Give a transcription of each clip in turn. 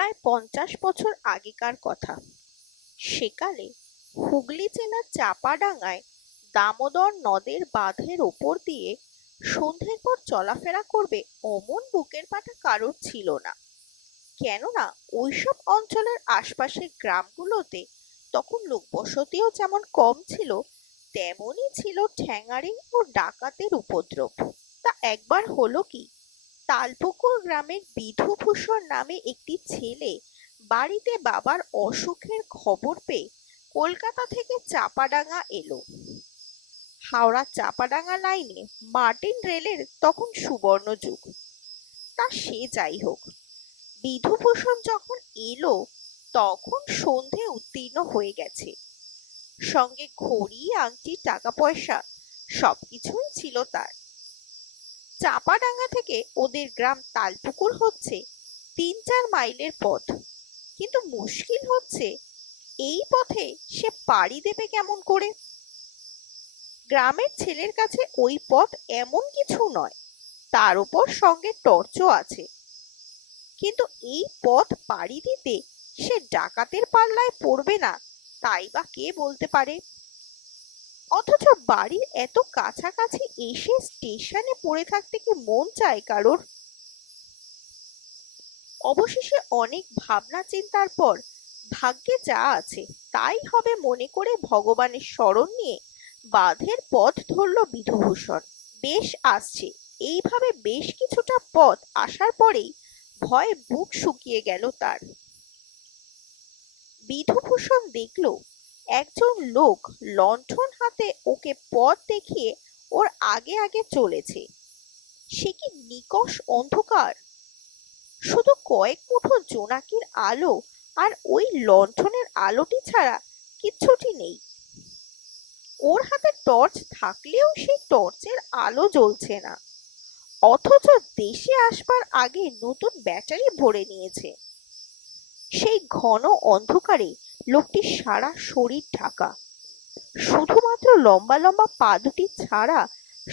প্রায় 50 বছর আগেকার কথা। সেকালে হুগলি জেলার চাপাডাঙ্গায় দামোদর নদের বাঁধের ওপর দিয়ে সন্ধ্যের পর চলাফেরা করবে অমন বুকের পাটা কারোর ছিল না। কেননা ওইসব অঞ্চলের আশপাশের গ্রামগুলোতে তখন লোকবসতিও যেমন কম ছিল, তেমনই ছিল ঠ্যাঙাড়ি ও ডাকাতের উপদ্রব। তা একবার হলো কি, তালপুকুর গ্রামের বিধুভূষণ নামে একটি ছেলে বাড়িতে বাবার অসুখের খবর পেয়ে কলকাতা থেকে চাপাডাঙ্গা এলো। হাওড়া চাপাডাঙ্গা লাইনে মার্টিন রেলের তখন সুবর্ণ যুগ। তা সে যাই হোক, বিধুভূষণ যখন এলো তখন সন্ধে উত্তীর্ণ হয়ে গেছে। সঙ্গে ঘড়ি, আংটি, টাকা পয়সা সবকিছুই ছিল তার। চাপাডাঙ্গা থেকে ওদের গ্রাম তালপুকুর হচ্ছে 3-4 মাইলের পথ, কিন্তু মুশকিল হচ্ছে এই পথে সে পাড়ি দেবে কেমন করে। গ্রামের ছেলের কাছে ওই পথ এমন কিছু নয়, তার উপর সঙ্গে টর্চও আছে, কিন্তু এই পথ পাড়ি দিতে সে ডাকাতের পাল্লায় পড়বে না তাই বা কে বলতে পারে। অথচ বাড়ির এত কাছাকাছি এসে স্টেশনে পড়ে থাকতে কি মন চায় কারোর? অবশেষে অনেক ভাবনা চিন্তার পর ভাগ্যে যা আছে তাই হবে মনে করে ভগবানের শরণ নিয়ে বাঁধের পথ ধরল বিধুভূষণ। বেশ আসছে। এইভাবে বেশ কিছুটা পথ আসার পরেই ভয়ে বুক শুকিয়ে গেল তার। বিধুভূষণ দেখল একজন লোক লণ্ঠন হাতে ওকে পথ দেখিয়ে ওর আগে আগে চলেছে। সে কি নিকষ অন্ধকার! শুধু কয়েক মুঠো জোনাকির আলো আর ওই লণ্ঠনের আলোটি ছাড়া কিচ্ছুটি নেই। ওর হাতে টর্চ থাকলেও সেই টর্চের আলো জ্বলছে না, অথচ দেশে আসবার আগে নতুন ব্যাটারি ভরে নিয়েছে। সেই ঘন অন্ধকারে লোকটির সারা শরীর ঢাকা, শুধুমাত্র লম্বা লম্বা পা দুটি ছাড়া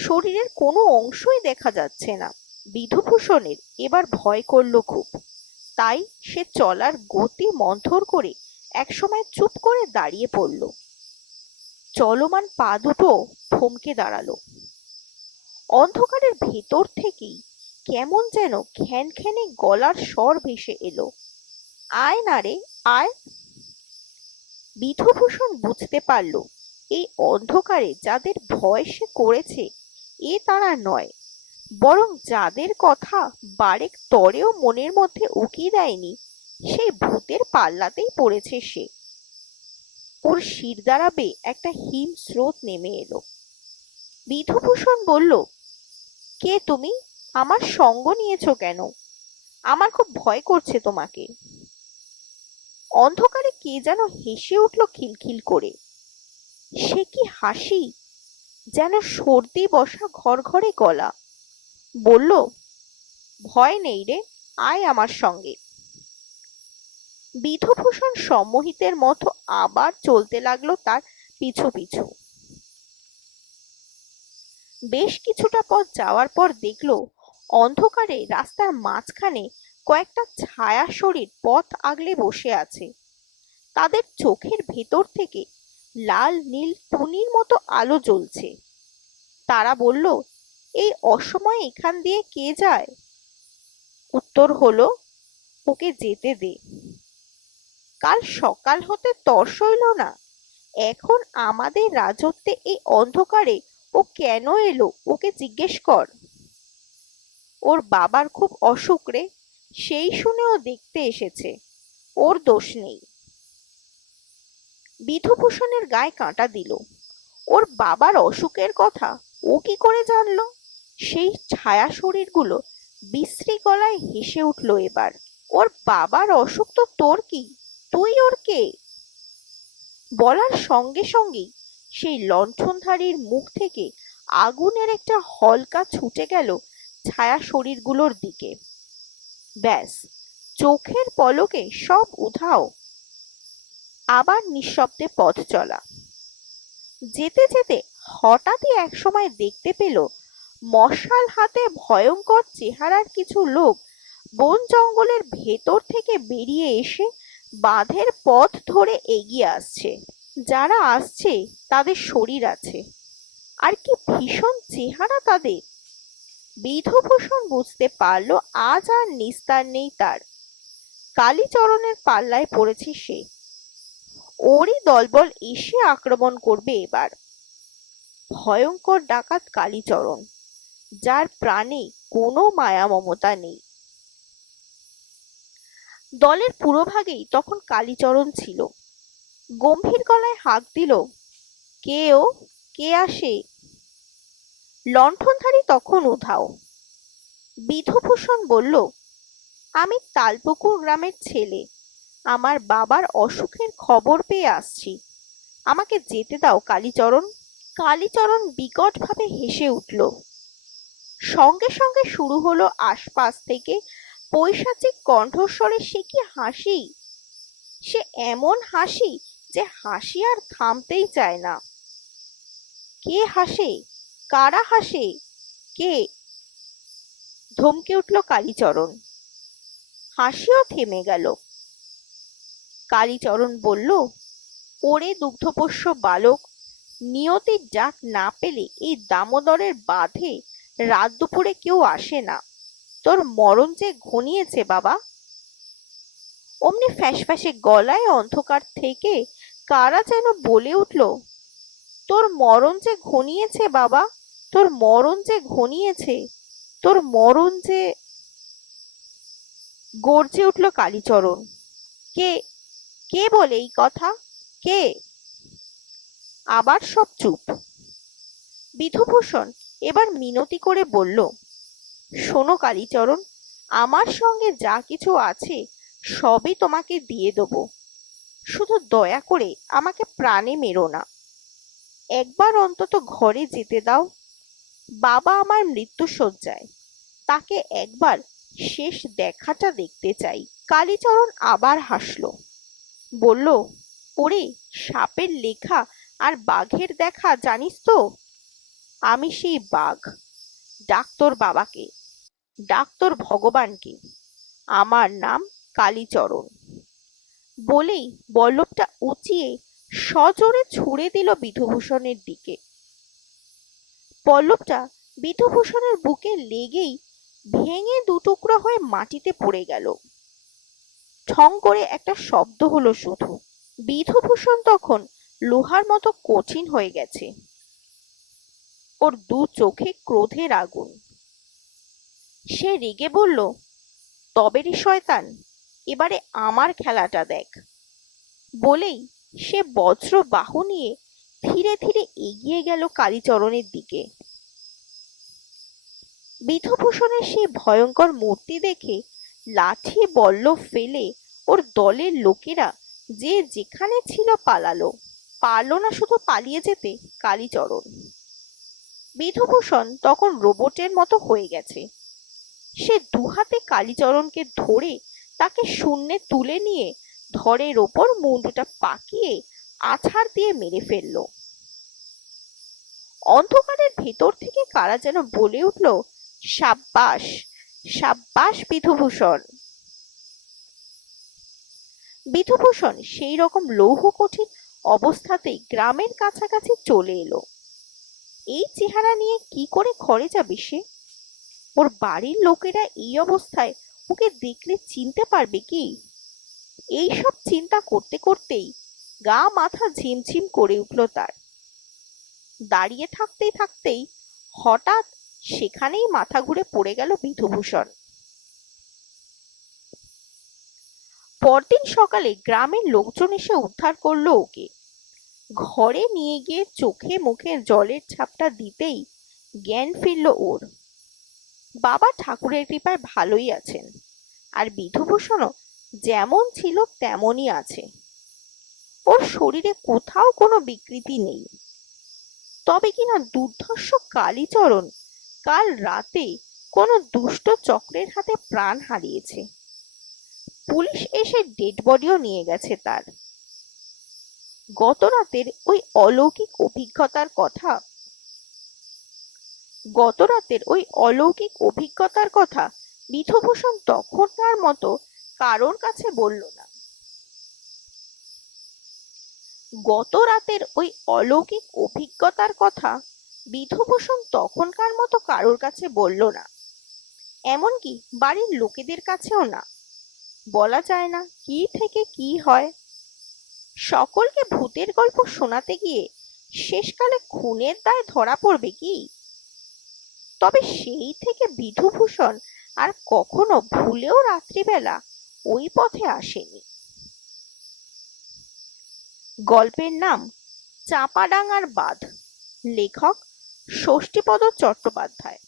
শরীরের কোনো অংশই দেখা যাচ্ছে না। বিধুভূষণের এবার ভয় করল খুব, তাই সে চলার গতি মন্থর করে একসময় চুপ করে দাঁড়িয়ে পড়ল। চলমান পা দুটো থমকে দাঁড়ালো। অন্ধকারের ভেতর থেকেই কেমন যেন খ্যানখ্যানে গলার স্বর ভেসে এলো, আয় না রে আয়। বিধুভূষণ বুঝতে পারল এই অন্ধকারে যাদের ভয় সে করেছে এ তারা নয়, বরং যাদের কথা বারেক তরেও মনের মধ্যে উকি দেয়নি সেই ভূতের পাল্লাতেই পড়েছে সে। ওর শির দ্বারা বেয়ে একটা হিম স্রোত নেমে এলো। বিধুভূষণ বলল, কে তুমি? আমার সঙ্গ নিয়েছো কেন? আমার খুব ভয় করছে তোমাকে। অন্ধকারে কে যেন হেসে উঠল খিলখিল করে। সে কি হাসি! যেন সর্দি বসা ঘর ঘরে গলা। বলল, ভয় নেই রে, আয় আমার সঙ্গে। বিধুভূষণ সম্মোহিতের মতো আবার চলতে লাগলো তার পিছু পিছু। বেশ কিছুটা পথ যাওয়ার পর দেখলো অন্ধকারে রাস্তার মাঝখানে কয়েকটা ছায়া শরীর পথ আগলে বসে আছে। তাদের চোখের ভেতর থেকে লাল নীল টুনির মতো আলো জ্বলছে। তারা বলল, এই অসময়ে এখান দিয়ে কে যায়? উত্তর হলো, ওকে যেতে দে। কাল সকাল হতে তর সইল না, এখন আমাদের রাজত্বে এই অন্ধকারে ও কেন এলো ওকে জিজ্ঞেস কর। ওর বাবার খুব অসুখ রে, সেই শুনে ও দেখতে এসেছে, ওর দোষ নেই। বিধুভূষণের গায়ে কাঁটা দিল। ওর বাবার অসুখের কথা ও কি করে জানলো? সেই ছায়া শরীরগুলো বিশ্রী গলায় হেসে উঠল এবার। ওর বাবার অসুখ তো তোর কি? তুই ওর কে? বলার সঙ্গে সঙ্গেই সেই লণ্ঠনধারীর মুখ থেকে আগুনের একটা হলকা ছুটে গেল ছায়া শরীরগুলোর দিকে। ব্যাস, চোখের পলকে সব উধাও। আবার নিঃশব্দে পথ চলা। যেতে যেতে হঠাৎই একসময় দেখতে পেল মশাল হাতে ভয়ঙ্কর চেহারার কিছু লোক বন জঙ্গলের ভেতর থেকে বেরিয়ে এসে বাঁধের পথ ধরে এগিয়ে আসছে। যারা আসছে তাদের শরীর আছে, আর কি ভীষণ চেহারা তাদের! বিধুভূষণ বুঝতে পারল আজ আর নিস্তার নেই তার। কালীচরণের পাল্লায় পড়েছে সে। ওরই দলবল এসে আক্রমণ করবে এবার। ভয়ঙ্কর ডাকাত কালীচরণ, যার প্রাণে কোনো মায়া মমতা নেই। দলের পুরোভাগেই তখন কালীচরণ ছিল। গম্ভীর গলায় হাঁক দিল, কে ও? কে আসে? লণ্ঠনধারী তখন উধাও। বিধুভূষণ বলল, আমি তালপুকুর গ্রামের ছেলে। আমার বাবার অসুখের খবর পেয়ে আসছি। আমাকে যেতে দাও কালীচরণ। কালীচরণ বিকটভাবে হেসে উঠল। সঙ্গে সঙ্গে শুরু হলো আশপাশ থেকে পৈশাচিক কণ্ঠস্বরে সে কি হাসি! সে এমন হাসি যে হাসি আর থামতেই চায় না। কে হাসে? কারা হাসে? কে? ধমকে উঠল কালীচরণ। হাসিও থেমে গেল। কালীচরণ বলল, ওরে দুগ্ধপোষ্য বালক, নিয়তির ডাক না পেলে এই দামোদরের বাঁধে রাত দুপুরে কেউ আসে না। তোর মরণ যে ঘনিয়েছে বাবা। অমনি ফ্যাঁসফ্যাঁসে গলায় অন্ধকার থেকে কারা যেন বলে উঠল, তোর মরণ যে ঘনিয়েছে বাবা, তোর মরণ যে ঘনিয়েছে, তোর মরণ যে। গর্জে উঠল কালীচরণ। কে? কে বলে এই কথা? কে? আবার সব চুপ। বিধুভূষণ এবার মিনতি করে বলল, শোনো কালীচরণ, আমার সঙ্গে যা কিছু আছে সবই তোমাকে দিয়ে দেব। শুধু দয়া করে আমাকে প্রাণে মেরো না। একবার অন্তত ঘরে যেতে দাও। বাবা আমার মৃত্যুশয্যায়, তাকে একবার শেষ দেখাটা দেখতে চাই। কালীচরণ আবার হাসল, বলল, ওরে সাপের লেখা আর বাঘের দেখা জানিস তো? আমি সেই বাঘ। ডাক তোর বাবাকে, ডাক তোর ভগবানকে। আমার নাম কালীচরণ। বলেই বল্লভটা উঁচিয়ে সজোরে ছুঁড়ে দিল বিধুভূষণের দিকে। পল্লবটা বিধুভূষণের বুকে লেগেই ভেঙে দুটুকরো হয়ে মাটিতে পড়ে গেল। ঠং করে একটা শব্দ হলো শুধু। বিধুভূষণ তখন লোহার মতো কঠিন হয়ে গেছে। ওর দু চোখে ক্রোধের আগুন। সে রেগে বলল, তবে রে শয়তান, এবারে আমার খেলাটা দেখ। বলেই সে বজ্র বাহু নিয়ে ধীরে ধীরে এগিয়ে গেল কালীচরণের দিকে। বিধুভূষণের সেই ভয়ঙ্কর মূর্তি দেখে লাঠি বল্লভ ফেলে ওর দলের লোকেরা যে যেখানে ছিল পালালো। পারল না শুধু পালিয়ে যেতে কালীচরণ। বিধুভূষণ তখন রোবটের মতো হয়ে গেছে। সে দুহাতে কালীচরণকে ধরে তাকে শূন্যে তুলে নিয়ে ধরের ওপর মুন্ডুটা পাকিয়ে আছাড় দিয়ে মেরে ফেলল। অন্ধকারের ভেতর থেকে কারা যেন বলে উঠল, সাব্বাস, সাব্বাস বিধুভূষণ। বিধুভূষণ সেই রকম লৌহ কঠিন অবস্থাতেই গ্রামের কাছাকাছি চলে এলো। এই চেহারা নিয়ে কি করে ঘরে যাবে সে? ওর বাড়ির লোকেরা এই অবস্থায় ওকে দেখলে চিনতে পারবে কি? এইসব চিন্তা করতে করতেই গা মাথা ঝিমঝিম করে উঠল তার। দাঁড়িয়ে থাকতেই থাকতেই হঠাৎ সেখানেই মাথা ঘুরে পড়ে গেল বিধুভূষণ। পরদিন সকালে গ্রামের লোকজন এসে উদ্ধার করলো ওকে। ঘরে নিয়ে গিয়ে চোখে মুখে জলের ঝাপটা দিতেই জ্ঞান ফিরল ওর। বাবা ঠাকুরের কৃপায় ভালোই আছেন, আর বিধুভূষণও যেমন ছিল তেমনই আছে। ওর শরীরে কোথাও কোনো বিকৃতি নেই। তবে কিনা দুর্ধর্ষ কালীচরণ কাল রাতে কোনো দুষ্ট চক্রের হাতে প্রাণ হারিয়েছে। পুলিশ এসে ডেড বডিও নিয়ে গেছে তার। গত রাতের ওই অলৌকিক অভিজ্ঞতার কথা বিধুভূষণ তখনকার মতো কারোর কাছে বলল না। গত রাতের ওই অলৌকিক অভিজ্ঞতার কথা বিধুভূষণ তখনকার মতো কারোর কাছে বলল না, এমনকি বাড়ির লোকেদের কাছেও না। বলা যায় না কি থেকে কি হয়। সকলকে ভূতের গল্প শোনাতে গিয়ে শেষকালে খুনের দায় ধরা পড়বে কি? তবে সেই থেকে বিধুভূষণ আর কখনো ভুলেও রাত্রিবেলা ওই পথে আসেনি। গল্পের নাম চাঁপাডাঙ্গার বাঁধ। লেখক ষষ্ঠীপদ চট্টোপাধ্যায়।